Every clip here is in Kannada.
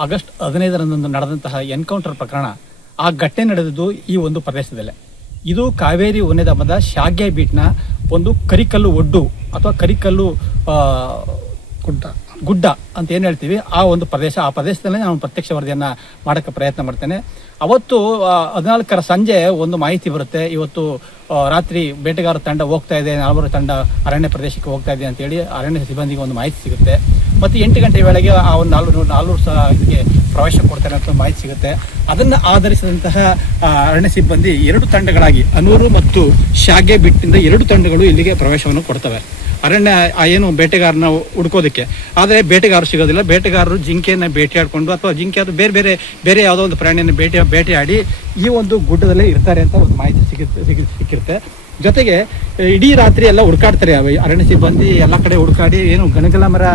ಆಗಸ್ಟ್ 15ರಂದು ನಡೆದಂತಹ ಎನ್ಕೌಂಟರ್ ಪ್ರಕರಣ ಆ ಘಟನೆ ನಡೆದಿದ್ದು ಈ ಒಂದು ಪ್ರದೇಶದಲ್ಲೇ. ಇದು ಕಾವೇರಿ ವನ್ಯಧಾಮದ ಶಾಗ್ಯ ಬೀಟ್ನ ಒಂದು ಕರಿಕಲ್ಲು ಒಡ್ಡು ಅಥವಾ ಕರಿಕಲ್ಲು ಗುಡ್ಡ ಅಂತ ಏನು ಹೇಳ್ತೀವಿ, ಆ ಒಂದು ಪ್ರದೇಶ. ಆ ಪ್ರದೇಶದಲ್ಲೇ ನಾನು ಪ್ರತ್ಯಕ್ಷ ವರದಿಯನ್ನು ಮಾಡೋಕ್ಕೆ ಪ್ರಯತ್ನ ಮಾಡ್ತೇನೆ. ಅವತ್ತು 14ರ ಸಂಜೆ ಒಂದು ಮಾಹಿತಿ ಬರುತ್ತೆ, ಇವತ್ತು ರಾತ್ರಿ ಬೇಟೆಗಾರ ತಂಡ ಹೋಗ್ತಾ ಇದೆ, 4 ತಂಡ ಅರಣ್ಯ ಪ್ರದೇಶಕ್ಕೆ ಹೋಗ್ತಾ ಇದೆ ಅಂತೇಳಿ ಅರಣ್ಯ ಸಿಬ್ಬಂದಿಗೆ ಒಂದು ಮಾಹಿತಿ ಸಿಗುತ್ತೆ. ಮತ್ತು 8 ಗಂಟೆ ವೇಳೆಗೆ ಆ ಒಂದು 400 ಇದಕ್ಕೆ ಪ್ರವೇಶ ಕೊಡ್ತಾರೆ ಅಂತ ಮಾಹಿತಿ ಸಿಗುತ್ತೆ. ಅದನ್ನು ಆಧರಿಸಿದಂತಹ ಅರಣ್ಯ ಸಿಬ್ಬಂದಿ 2 ತಂಡಗಳಾಗಿ ಅನೂರು ಮತ್ತು ಶಾಗೆ ಬಿಟ್ಟಿಂದ 2 ತಂಡಗಳು ಇಲ್ಲಿಗೆ ಪ್ರವೇಶವನ್ನು ಕೊಡ್ತವೆ ಅರಣ್ಯ ಏನು ಬೇಟೆಗಾರನ ಹುಡ್ಕೋದಕ್ಕೆ. ಆದರೆ ಬೇಟೆಗಾರರು ಸಿಗೋದಿಲ್ಲ. ಬೇಟೆಗಾರರು ಜಿಂಕೆಯನ್ನು ಬೇಟೆಯಾಡಿಕೊಂಡು ಅಥವಾ ಜಿಂಕೆ ಅದು ಬೇರೆ ಯಾವುದೋ ಒಂದು ಪ್ರಾಣಿಯನ್ನು ಬೇಟೆಯಾಡಿ ಈ ಒಂದು ಗುಡ್ಡದಲ್ಲೇ ಇರ್ತಾರೆ ಅಂತ ಒಂದು ಮಾಹಿತಿ ಸಿಕ್ಕಿರುತ್ತೆ. ಜೊತೆಗೆ ಇಡೀ ರಾತ್ರಿ ಎಲ್ಲ ಹುಡುಕಾಡ್ತಾರೆ ಅರಣ್ಯ ಸಿಬ್ಬಂದಿ, ಎಲ್ಲ ಕಡೆ ಹುಡುಕಾಡಿ ಏನು ಗಣಗಲ ಮರ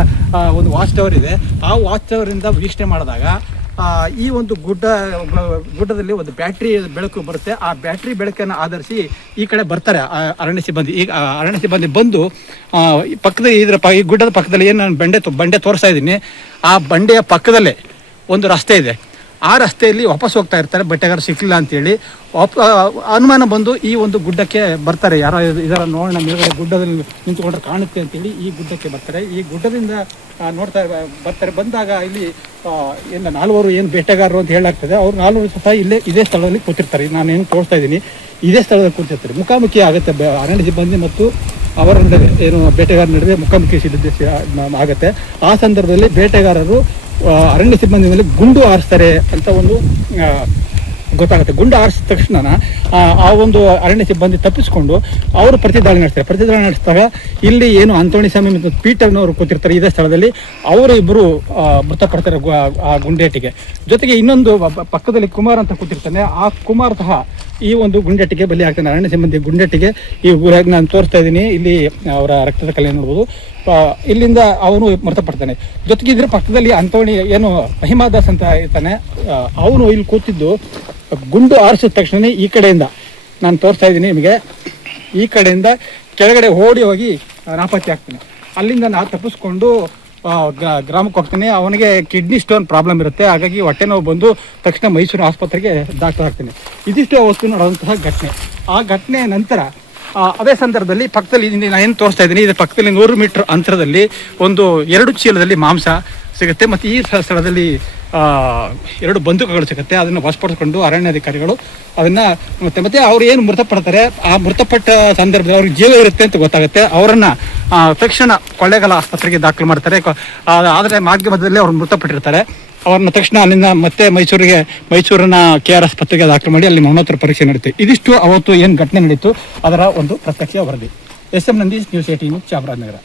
ಒಂದು ವಾಚ್ ಟವರ್ ಇದೆ, ಆ ವಾಚ್ ಟವರಿಂದ ವೀಕ್ಷಣೆ ಮಾಡಿದಾಗ ಈ ಒಂದು ಗುಡ್ಡದಲ್ಲಿ ಒಂದು ಬ್ಯಾಟ್ರಿ ಬೆಳಕು ಬರುತ್ತೆ. ಆ ಬ್ಯಾಟ್ರಿ ಬೆಳಕನ್ನು ಆಧರಿಸಿ ಈ ಕಡೆ ಬರ್ತಾರೆ ಅರಣ್ಯ ಸಿಬ್ಬಂದಿ. ಈಗ ಅರಣ್ಯ ಸಿಬ್ಬಂದಿ ಬಂದು ಪಕ್ಕದಲ್ಲಿ ಈ ಗುಡ್ಡದ ಪಕ್ಕದಲ್ಲಿ ಏನು ನಾನು ಬಂಡೆ ತೋರಿಸ್ತಾ ಇದ್ದೀನಿ, ಆ ಬಂಡೆಯ ಪಕ್ಕದಲ್ಲೇ ಒಂದು ರಸ್ತೆ ಇದೆ. ಆ ರಸ್ತೆಯಲ್ಲಿ ವಾಪಸ್ ಹೋಗ್ತಾ ಇರ್ತಾರೆ ಬೇಟೆಗಾರ ಸಿಕ್ಕಿಲ್ಲ ಅಂತೇಳಿ. ಅನುಮಾನ ಬಂದು ಈ ಒಂದು ಗುಡ್ಡಕ್ಕೆ ಬರ್ತಾರೆ. ಯಾರೋ ಇದರ ನೋಡೋಣ ಮೇಲ್ಗಡೆ ಗುಡ್ಡದಲ್ಲಿ ನಿಂತುಕೊಂಡ್ರೆ ಕಾಣುತ್ತೆ ಅಂತೇಳಿ ಈ ಗುಡ್ಡಕ್ಕೆ ಬರ್ತಾರೆ. ಈ ಗುಡ್ಡದಿಂದ ಬರ್ತಾರೆ. ಬಂದಾಗ ಇಲ್ಲಿ ಎಲ್ಲ 4 ಏನು ಬೇಟೆಗಾರರು ಅಂತ ಹೇಳಾಗ್ತದೆ, ಅವ್ರು 4 ಸಹ ಇದೇ ಸ್ಥಳದಲ್ಲಿ ಕೂತಿರ್ತಾರೆ. ನಾನು ಏನು ತೋರಿಸ್ತಾ ಇದ್ದೀನಿ, ಇದೇ ಸ್ಥಳದಲ್ಲಿ ಕೂತಿರ್ತಾರೆ. ಮುಖಾಮುಖಿ ಆಗುತ್ತೆ ಅರಣ್ಯ ಸಿಬ್ಬಂದಿ ಮತ್ತು ಅವರ ನಡುವೆ ಏನು ಬೇಟೆಗಾರರ ನಡುವೆ ಮುಖಾಮುಖಿ ಆಗುತ್ತೆ. ಆ ಸಂದರ್ಭದಲ್ಲಿ ಬೇಟೆಗಾರರು ಅರಣ್ಯ ಸಿಬ್ಬಂದಿ ಮೇಲೆ ಗುಂಡು ಹಾರಿಸ್ತಾರೆ ಅಂತ ಒಂದು ಗೊತ್ತಾಗುತ್ತೆ. ಗುಂಡು ಹಾರಿಸಿದ ತಕ್ಷಣ ಆ ಒಂದು ಅರಣ್ಯ ಸಿಬ್ಬಂದಿ ತಪ್ಪಿಸ್ಕೊಂಡು ಅವರು ಪ್ರತಿದಾಳಿ ನಡೆಸಿದಾಗ ಇಲ್ಲಿ ಏನು ಅಂತೋಣಿ ಸ್ವಾಮಿ ಮತ್ತು ಪೀಟರ್ನವರು ಕೂತಿರ್ತಾರೆ ಇದೇ ಸ್ಥಳದಲ್ಲಿ. ಅವರು ಇಬ್ಬರು ಮೃತಪಡ್ತಾರೆ ಆ ಗುಂಡೇಟಿಗೆ. ಜೊತೆಗೆ ಇನ್ನೊಂದು ಪಕ್ಕದಲ್ಲಿ ಕುಮಾರ್ ಅಂತ ಕೂತಿರ್ತಾನೆ. ಆ ಕುಮಾರ್ ಸಹ ಈ ಒಂದು ಗುಂಡೆಟ್ಟಿಗೆ ಬಲಿ ಆಗ್ತಾನೆ. ಅರಣ್ಯ ಸಿಬ್ಬಂದಿ ಗುಂಡೆಟ್ಟಿಗೆ ಈ ಊರಾಗ ನಾನು ತೋರಿಸ್ತಾ ಇದ್ದೀನಿ, ಇಲ್ಲಿ ಅವರ ರಕ್ತದ ಕಲೆ ನೋಡ್ಬೋದು. ಇಲ್ಲಿಂದ ಅವನು ಮೃತಪಡ್ತಾನೆ. ಜೊತೆಗೆ ಇದ್ರ ಪಕ್ಕದಲ್ಲಿ ಅಂತೋಣಿ ಏನು ಮಹಿಮಾದಾಸ್ ಅಂತ ಇರ್ತಾನೆ, ಅವನು ಇಲ್ಲಿ ಕೂತಿದ್ದು ಗುಂಡು ಆರಿಸಿದ ತಕ್ಷಣ ಈ ಕಡೆಯಿಂದ ನಾನು ತೋರಿಸ್ತಾ ಇದ್ದೀನಿ ನಿಮಗೆ, ಈ ಕಡೆಯಿಂದ ಕೆಳಗಡೆ ಓಡಿ ಹೋಗಿ ನಾಪತ್ತೆ ಆಗ್ತಾನೆ. ಅಲ್ಲಿಂದ ನಾವು ತಪ್ಪಿಸ್ಕೊಂಡು ಗ್ರಾಮಕ್ಕೆ ಹೋಗ್ತಾನೆ. ಅವನಿಗೆ ಕಿಡ್ನಿ ಸ್ಟೋನ್ ಪ್ರಾಬ್ಲಮ್ ಇರುತ್ತೆ, ಹಾಗಾಗಿ ಹೊಟ್ಟೆ ನೋವು ಬಂದು ತಕ್ಷಣ ಮೈಸೂರು ಆಸ್ಪತ್ರೆಗೆ ದಾಖಲು ಆಗ್ತಾನೆ. ಇದಿಷ್ಟು ಅವತ್ತು ನಡೆದಂತಹ ಘಟನೆ. ಆ ಘಟನೆ ನಂತರ ಅದೇ ಸಂದರ್ಭದಲ್ಲಿ ಪಕ್ಕದಲ್ಲಿ ನಾನು ಏನು ತೋರಿಸ್ತಾ ಇದ್ದೀನಿ, ಇದರ ಪಕ್ಕದಲ್ಲಿ 100 ಮೀಟರ್ ಅಂತರದಲ್ಲಿ ಒಂದು 2 ಚೀಲದಲ್ಲಿ ಮಾಂಸ ಸಿಗುತ್ತೆ. ಮತ್ತು ಈ ಸ್ಥಳದಲ್ಲಿ 2 ಬಂದೂಕುಗಳು ಸಿಗುತ್ತೆ. ಅದನ್ನು ವಶಪಡಿಸ್ಕೊಂಡು ಅರಣ್ಯಾಧಿಕಾರಿಗಳು ಅದನ್ನು ಮತ್ತೆ ಅವ್ರು ಏನು ಮೃತಪಡ್ತಾರೆ, ಆ ಮೃತಪಟ್ಟ ಸಂದರ್ಭದಲ್ಲಿ ಅವ್ರಿಗೆ ಜೀವ ಇರುತ್ತೆ ಅಂತ ಗೊತ್ತಾಗುತ್ತೆ. ಅವರನ್ನು ತಕ್ಷಣ ಕೊಳ್ಳೇಗಾಲ ಆಸ್ಪತ್ರೆಗೆ ದಾಖಲು ಮಾಡ್ತಾರೆ. ಆದರೆ ಮಾಧ್ಯಮದಲ್ಲಿ ಅವ್ರು ಮೃತಪಟ್ಟಿರ್ತಾರೆ. ಅವ್ರನ್ನ ತಕ್ಷಣ ಅಲ್ಲಿಂದ ಮತ್ತೆ ಮೈಸೂರಿನ KR ಆಸ್ಪತ್ರೆಗೆ ದಾಖಲು ಮಾಡಿ ಅಲ್ಲಿ ಮರಣೋತ್ತರ ಪರೀಕ್ಷೆ ನಡೆಯುತ್ತೆ. ಇದಿಷ್ಟು ಅವತ್ತು ಏನು ಘಟನೆ ನಡೀತು ಅದರ ಒಂದು ಪ್ರತ್ಯಕ್ಷ ವರದಿ. SM Nandish, news 18 Chamarajanagar.